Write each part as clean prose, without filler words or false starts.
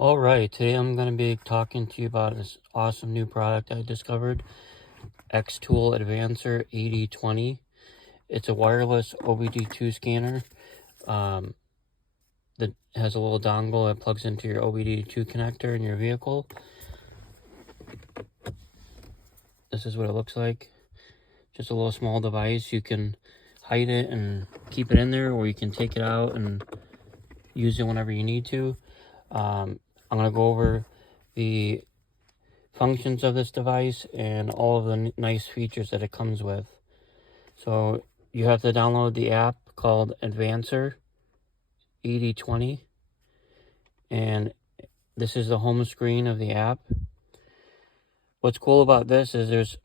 Alright, today I'm going to be talking to you about this awesome new product I discovered, Xtool AD20. It's a wireless obd2 scanner that has a little dongle that plugs into your obd2 connector in your vehicle. This is what it looks like. Just a little small device. You can hide it and keep it in there, or you can take it out and use it whenever you need to. I'm going to go over the functions of this device and all of the nice features that it comes with. So you have to download the app called Advancer AD20, and this is the home screen of the app. What's cool about this is there's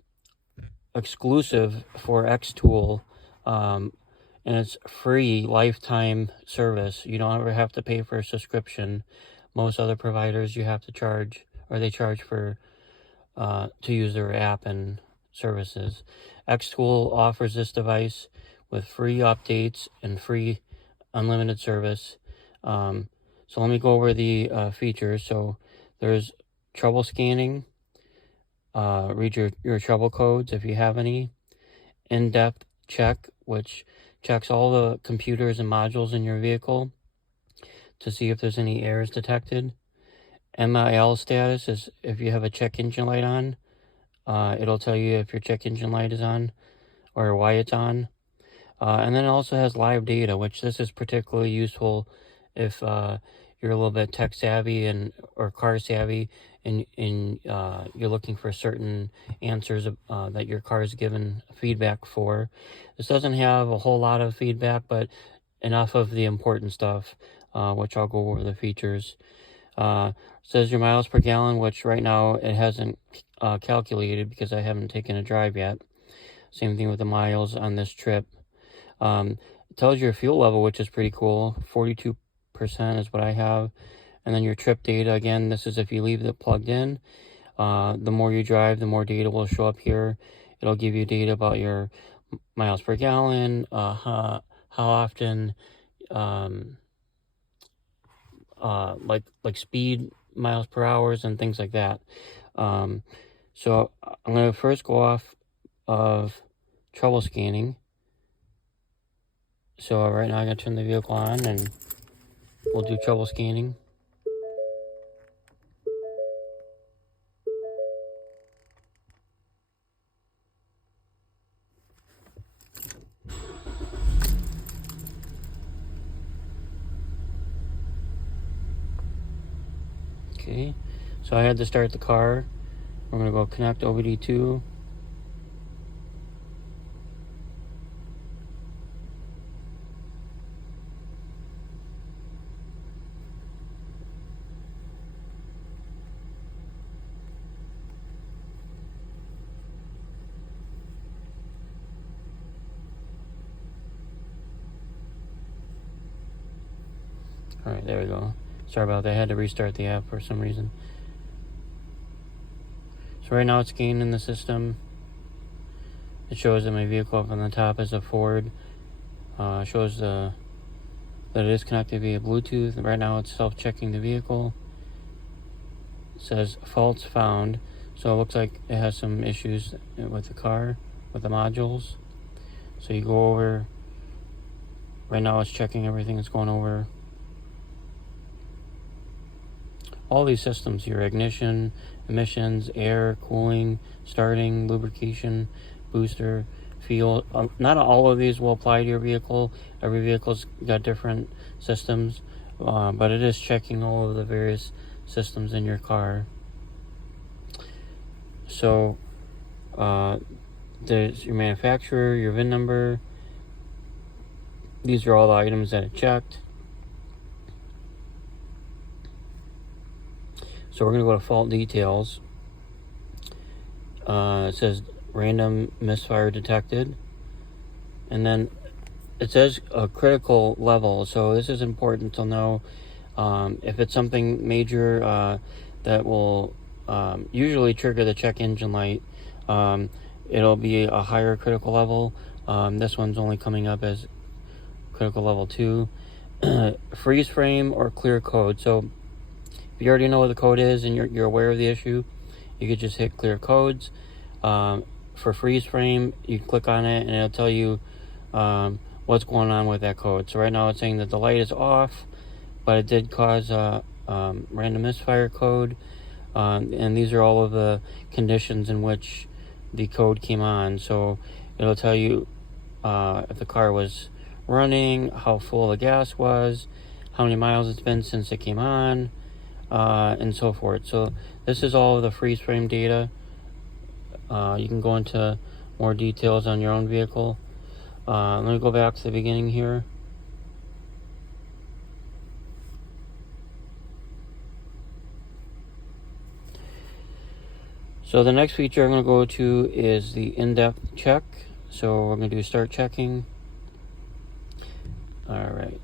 exclusive for Xtool, and it's free lifetime service. You don't ever have to pay for a subscription. Most other providers you have to charge, or they charge for to use their app and services. Xtool offers this device with free updates and free unlimited service. So let me go over the features. So there's trouble scanning, read your trouble codes if you have any, in-depth check, which checks all the computers and modules in your vehicle to see if there's any errors detected. MIL status is if you have a check engine light on, it'll tell you if your check engine light is on or why it's on. And then it also has live data, which this is particularly useful if you're a little bit tech savvy or car savvy and you're looking for certain answers that your car is given feedback for. This doesn't have a whole lot of feedback, but enough of the important stuff, which I'll go over the features. Says your miles per gallon, which right now it hasn't calculated because I haven't taken a drive yet. Same thing with the miles on this trip. It tells your fuel level, which is pretty cool. 42% is what I have. And then your trip data, again, this is if you leave it plugged in. The more you drive, the more data will show up here. It'll give you data about your miles per gallon, how often, like speed, miles per hours, and things like that. So I'm going to first go off of trouble scanning. So right now I'm going to turn the vehicle on and we'll do trouble scanning. Okay, so I had to start the car. We're going to go connect obd2. Alright, there we go. Sorry about that, I had to restart the app for some reason. So right now it's scanning the system. It shows that my vehicle up on the top is a Ford. Shows that it is connected via Bluetooth. Right now it's self-checking the vehicle. It says faults found. So it looks like it has some issues with the car, with the modules. So you go over. Right now it's checking everything that's going over. All these systems here: ignition, emissions, air, cooling, starting, lubrication, booster, fuel. Not all of these will apply to your vehicle. Every vehicle's got different systems, but it is checking all of the various systems in your car. So there's your manufacturer, your VIN number. These are all the items that it checked. So we're going to go to fault details. It says random misfire detected. And then it says a critical level. So this is important to know. If it's something major that will usually trigger the check engine light, it'll be a higher critical level. This one's only coming up as critical level 2. Freeze frame or clear code. So if you already know what the code is and you're aware of the issue, you could just hit clear codes. For freeze frame, you click on it and it'll tell you what's going on with that code. So right now it's saying that the light is off, but it did cause a random misfire code. And these are all of the conditions in which the code came on. So it'll tell you if the car was running, how full the gas was, how many miles it's been since it came on, and so forth. So this is all of the freeze frame data. You can go into more details on your own vehicle. Let me go back to the beginning here. So the next feature I'm going to go to is the in-depth check. So we're going to do start checking. All right.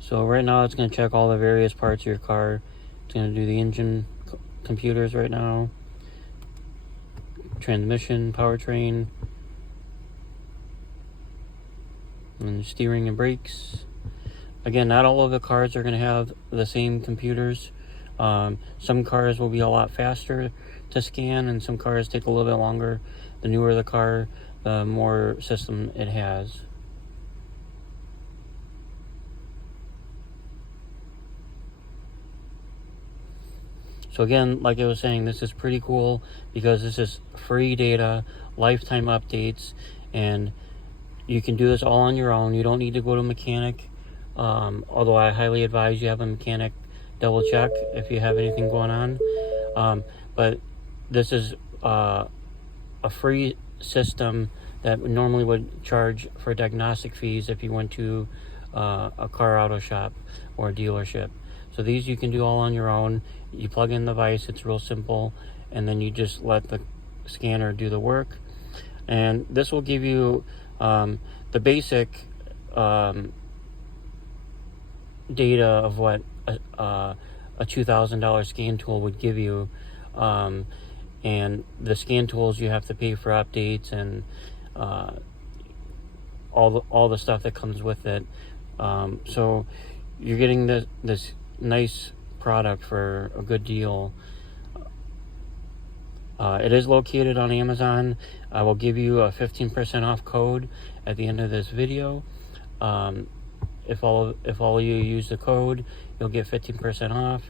So right now it's going to check all the various parts of your car. It's going to do the engine computers right now, transmission, powertrain, and steering and brakes. Again, not all of the cars are going to have the same computers. Some cars will be a lot faster to scan, and some cars take a little bit longer. The newer the car, the more system it has. So again, like I was saying, this is pretty cool because this is free data, lifetime updates, and you can do this all on your own. You don't need to go to a mechanic, although I highly advise you have a mechanic double check if you have anything going on. But this is a free system that normally would charge for diagnostic fees if you went to a car auto shop or a dealership. So these you can do all on your own. You plug in the device, it's real simple, and then you just let the scanner do the work. And this will give you the basic data of what a $2,000 scan tool would give you. And the scan tools, you have to pay for updates and all the stuff that comes with it. So you're getting this nice product for a good deal. It is located on Amazon. I will give you a 15% off code at the end of this video. If all of you use the code, you'll get 15% off,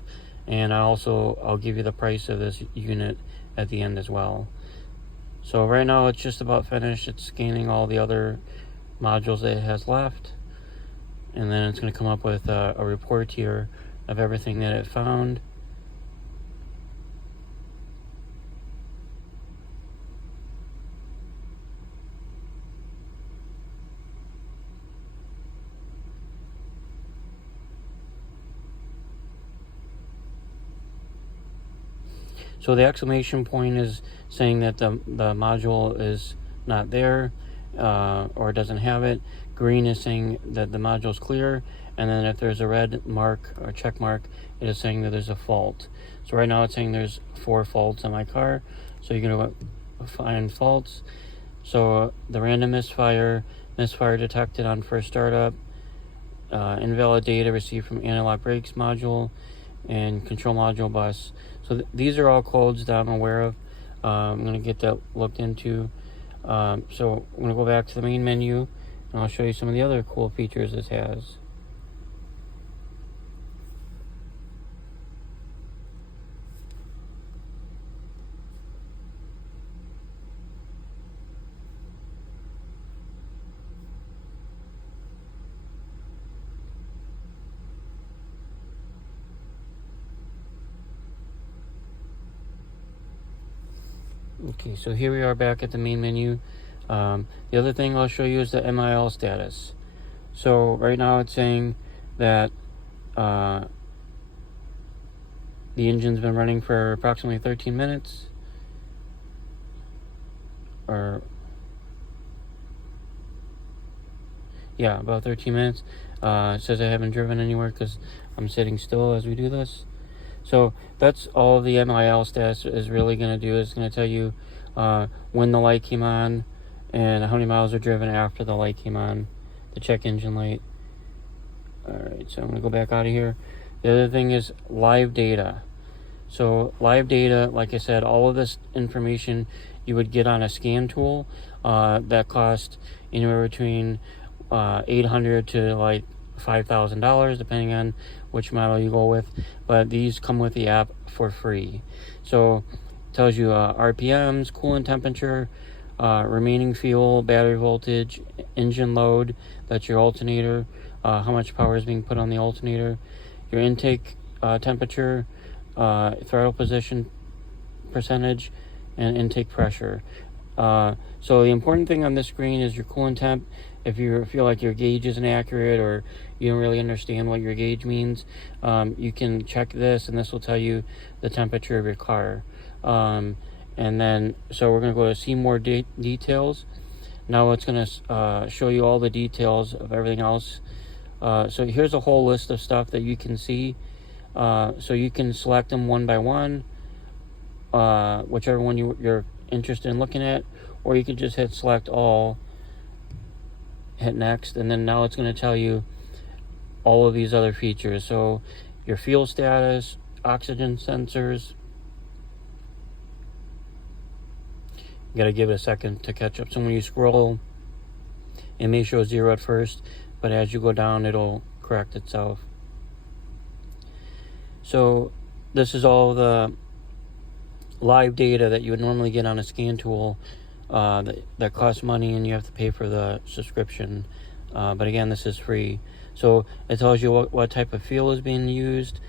and I'll give you the price of this unit at the end as well. So right now it's just about finished. It's scanning all the other modules that it has left, and then it's going to come up with a report here of everything that it found. So the exclamation point is saying that the module is not there, or doesn't have it. Green is saying that the module is clear, and then if there's a red mark or check mark, it is saying that there's a fault. So right now it's saying there's 4 faults on my car. So you're going to find faults. So the random misfire detected on first startup, invalid data received from analog brakes module, and control module bus. So these are all codes that I'm aware of. I'm going to get that looked into. So I'm going to go back to the main menu, and I'll show you some of the other cool features this has. Okay, so here we are back at the main menu. The other thing I'll show you is the MIL status. So right now it's saying that the engine's been running for approximately 13 minutes. Yeah, about 13 minutes. It says I haven't driven anywhere because I'm sitting still as we do this. So that's all the MIL status is really going to do. It's going to tell you when the light came on and how many miles are driven after the light came on, the check engine light. Alright, so I'm going to go back out of here. The other thing is live data. So live data, like I said, all of this information you would get on a scan tool that cost anywhere between $800 to like $5,000, depending on which model you go with. But these come with the app for free. So it tells you RPMs, coolant temperature, remaining fuel, battery voltage, engine load, that's your alternator, how much power is being put on the alternator, your intake temperature, throttle position percentage, and intake pressure. So the important thing on this screen is your coolant temp. If you feel like your gauge isn't accurate or you don't really understand what your gauge means, you can check this, and this will tell you the temperature of your car. And then, so we're going to go to see more details. Now it's going to show you all the details of everything else. So here's a whole list of stuff that you can see. So you can select them one by one, whichever one you're interested in looking at, or you can just hit select all, hit next, and then now it's going to tell you all of these other features. So your fuel status, oxygen sensors. You got to give it a second to catch up. So when you scroll, it may show 0 at first, but as you go down, it'll correct itself. So this is all the live data that you would normally get on a scan tool that costs money, and you have to pay for the subscription. But again, this is free. So it tells you what type of fuel is being used,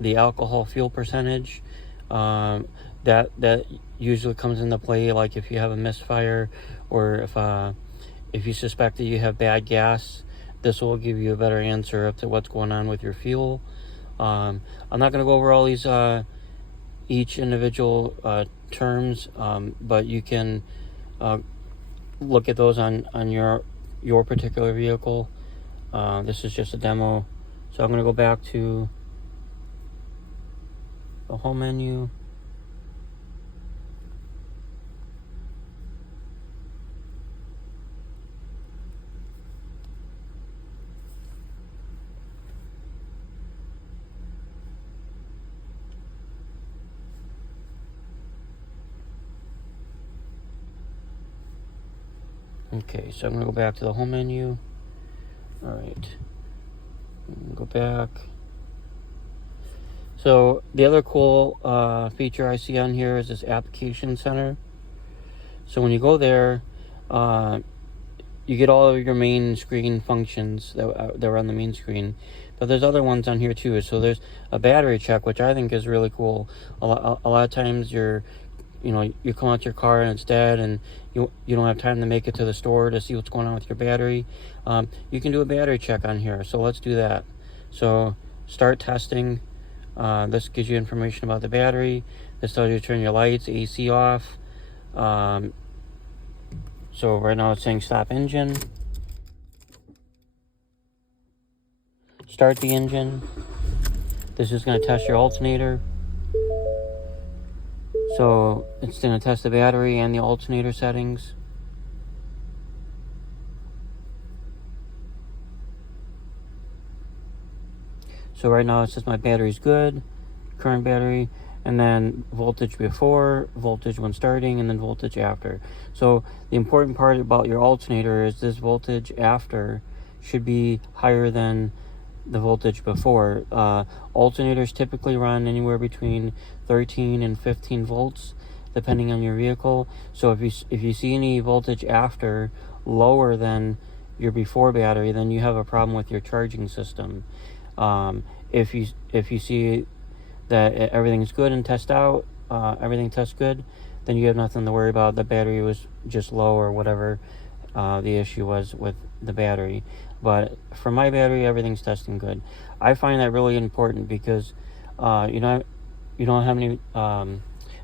the alcohol fuel percentage. That usually comes into play, like if you have a misfire, or if you suspect that you have bad gas. This will give you a better answer up to what's going on with your fuel. I'm not going to go over all these each individual terms, but you can look at those on your particular vehicle. This is just a demo, so I'm going to go back to the home menu. Okay, so I'm going to go back to the home menu. Alright, go back. So the other cool feature I see on here is this application center. So when you go there, you get all of your main screen functions that are on the main screen. But there's other ones on here too. So there's a battery check, which I think is really cool. A lot of times you come out to your car and it's dead, and you don't have time to make it to the store to see what's going on with your battery. You can do a battery check on here, so let's do that. So start testing. This gives you information about the battery. This tells you to turn your lights, AC off. So right now it's saying stop engine. Start the engine. This is going to test your alternator. So it's going to test the battery and the alternator settings. So right now it says my battery's good, current battery, and then voltage before, voltage when starting, and then voltage after. So the important part about your alternator is this voltage after should be higher than the voltage before. Alternators typically run anywhere between 13 and 15 volts depending on your vehicle. So if you see any voltage after lower than your before battery, then you have a problem with your charging system. If you see that everything's good and test out, everything tests good, then you have nothing to worry about. The battery was just low or whatever the issue was with the battery. But for my battery, everything's testing good. I find that really important because you don't have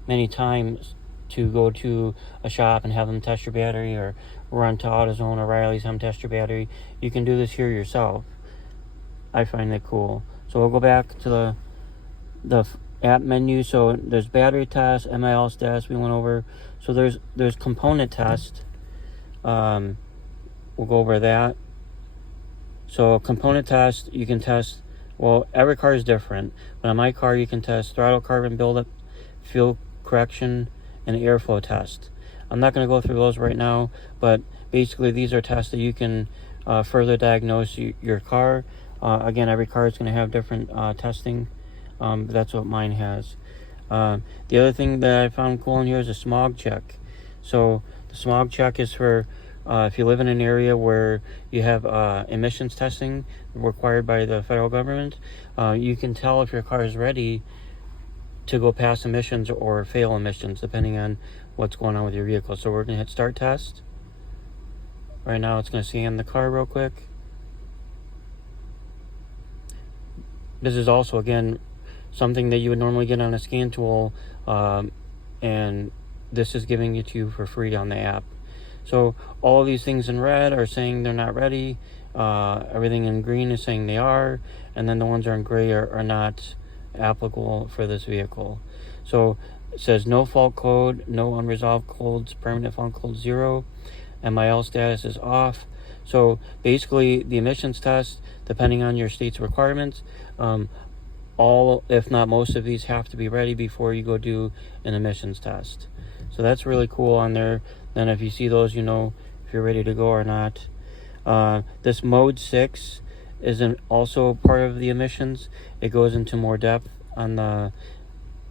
many times to go to a shop and have them test your battery, or run to AutoZone or Riley's, have them test your battery. You can do this here yourself. I find that cool. So we'll go back to the app menu. So there's battery test, MIL status we went over. So there's component test. We'll go over that. So component test, you can test, well, every car is different, but on my car you can test throttle carbon buildup, fuel correction, and airflow test. I'm not going to go through those right now, but basically these are tests that you can further diagnose your car. Again, every car is going to have different testing. But that's what mine has. The other thing that I found cool in here is a smog check. So the smog check is for if you live in an area where you have emissions testing required by the federal government, you can tell if your car is ready to go past emissions or fail emissions, depending on what's going on with your vehicle. So we're going to hit start test. Right now it's going to scan the car real quick. This is also, again, something that you would normally get on a scan tool, and this is giving it to you for free on the app. So all of these things in red are saying they're not ready. Everything in green is saying they are, and then the ones that are in gray are not applicable for this vehicle. So it says no fault code, no unresolved codes, permanent fault code 0, MIL status is off. So basically the emissions test, depending on your state's requirements, all, if not most of these have to be ready before you go do an emissions test. So that's really cool on there. Then if you see those, you know if you're ready to go or not. This mode 6 isn't also part of the emissions. It goes into more depth on the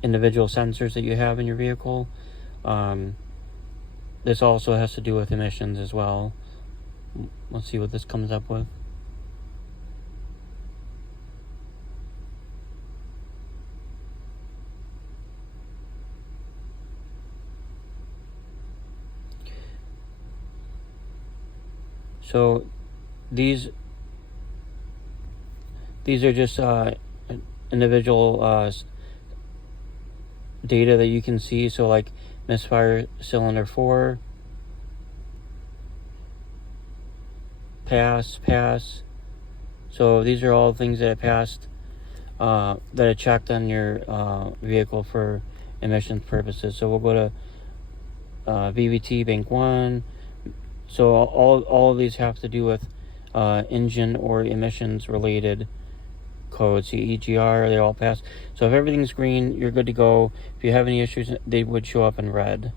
individual sensors that you have in your vehicle. This also has to do with emissions as well. Let's see what this comes up with. So these are just individual data that you can see. So like misfire cylinder 4, pass. So these are all things that passed, that are checked on your vehicle for emissions purposes. So we'll go to VVT bank 1. So all of these have to do with engine or emissions related codes. See, EGR, they all pass. So if everything's green, you're good to go. If you have any issues, they would show up in red.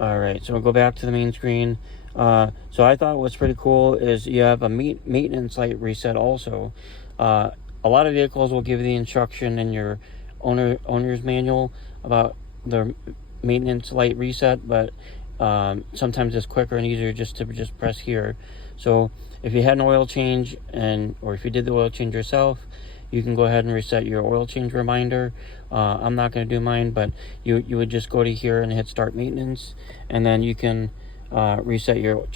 Alright, so we'll go back to the main screen. So I thought what's pretty cool is you have a maintenance light reset also. A lot of vehicles will give you the instruction in your owner's manual about the maintenance light reset, but sometimes it's quicker and easier just to press here. So if you had an oil change, or if you did the oil change yourself, you can go ahead and reset your oil change reminder. I'm not going to do mine, but you would just go to here and hit start maintenance, and then you can reset your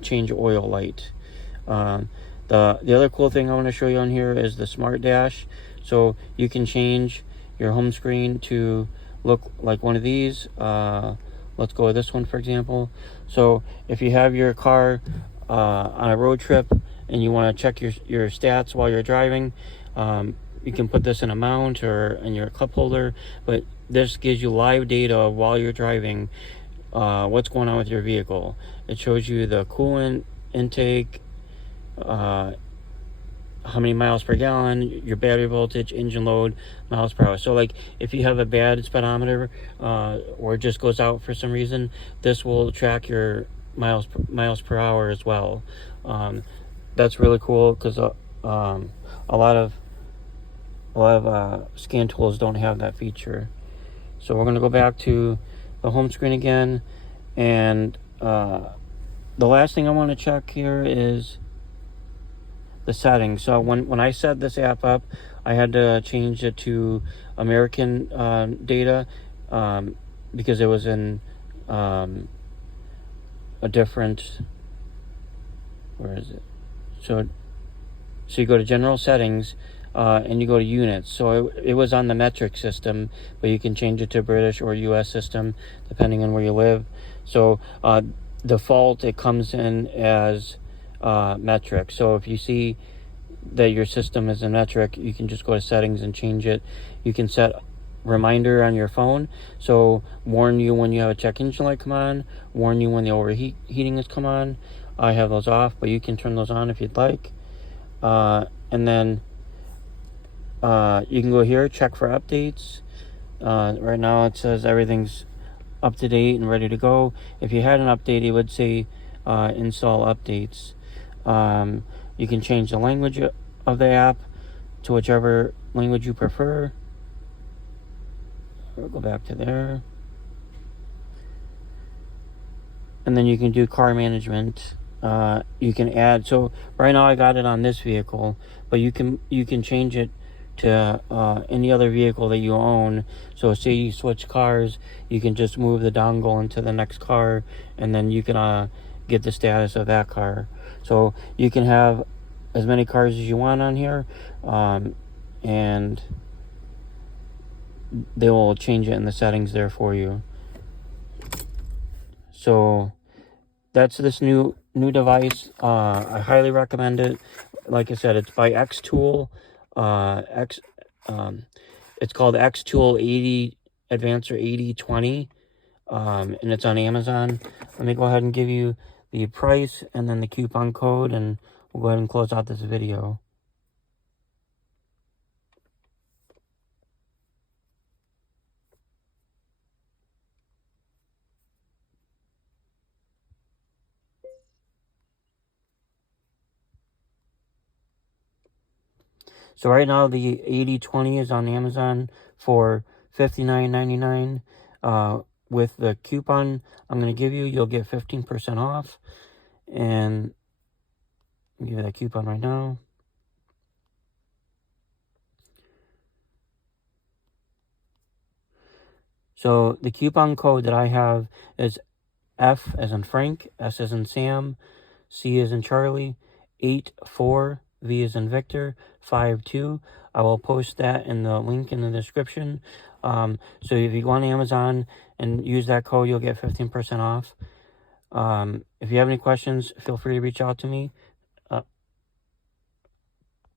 change oil light. The other cool thing I want to show you on here is the smart dash. So you can change your home screen to look like one of these. Let's go with this one, for example. So if you have your car on a road trip and you want to check your stats while you're driving, you can put this in a mount or in your cup holder, but this gives you live data while you're driving, what's going on with your vehicle. It shows you the coolant intake, how many miles per gallon, your battery voltage, engine load, miles per hour. So like if you have a bad speedometer, or it just goes out for some reason, this will track your miles per hour as well. That's really cool, because a lot of scan tools don't have that feature. So we're going to go back to the home screen again, and the last thing I want to check here is the settings. So when I set this app up, I had to change it to American data, because it was in a different, where is it? So you go to general settings, and you go to units. So it was on the metric system, but you can change it to British or US system depending on where you live. So default, it comes in as metric. So if you see that your system is a metric, you can just go to settings and change it. You can set reminder on your phone, so warn you when you have a check engine light come on, warn you when the overheating has come on. I have those off, but you can turn those on if you'd like. And then you can go here, check for updates. Right now it says everything's up to date and ready to go. If you had an update, it would say install updates. You can change the language of the app to whichever language you prefer. We'll go back to there. And then you can do car management. You can add, so right now I got it on this vehicle, but you can change it to any other vehicle that you own. So say you switch cars, you can just move the dongle into the next car, and then you can get the status of that car. So you can have as many cars as you want on here, and they will change it in the settings there for you. So that's this new device. I highly recommend it. Like I said, it's by Xtool. It's called Xtool AD20, and it's on Amazon. Let me go ahead and give you the price and then the coupon code, and we'll go ahead and close out this video. So right now the AD20 is on Amazon for $59.99. With the coupon I'm going to give you, you'll get 15% off. And I'll give you that coupon right now. So the coupon code that I have is F as in Frank, S as in Sam, C as in Charlie, 84, V as in Victor, 52. I will post that in the link in the description. So if you go on Amazon and use that code, you'll get 15% off. If you have any questions, feel free to reach out to me.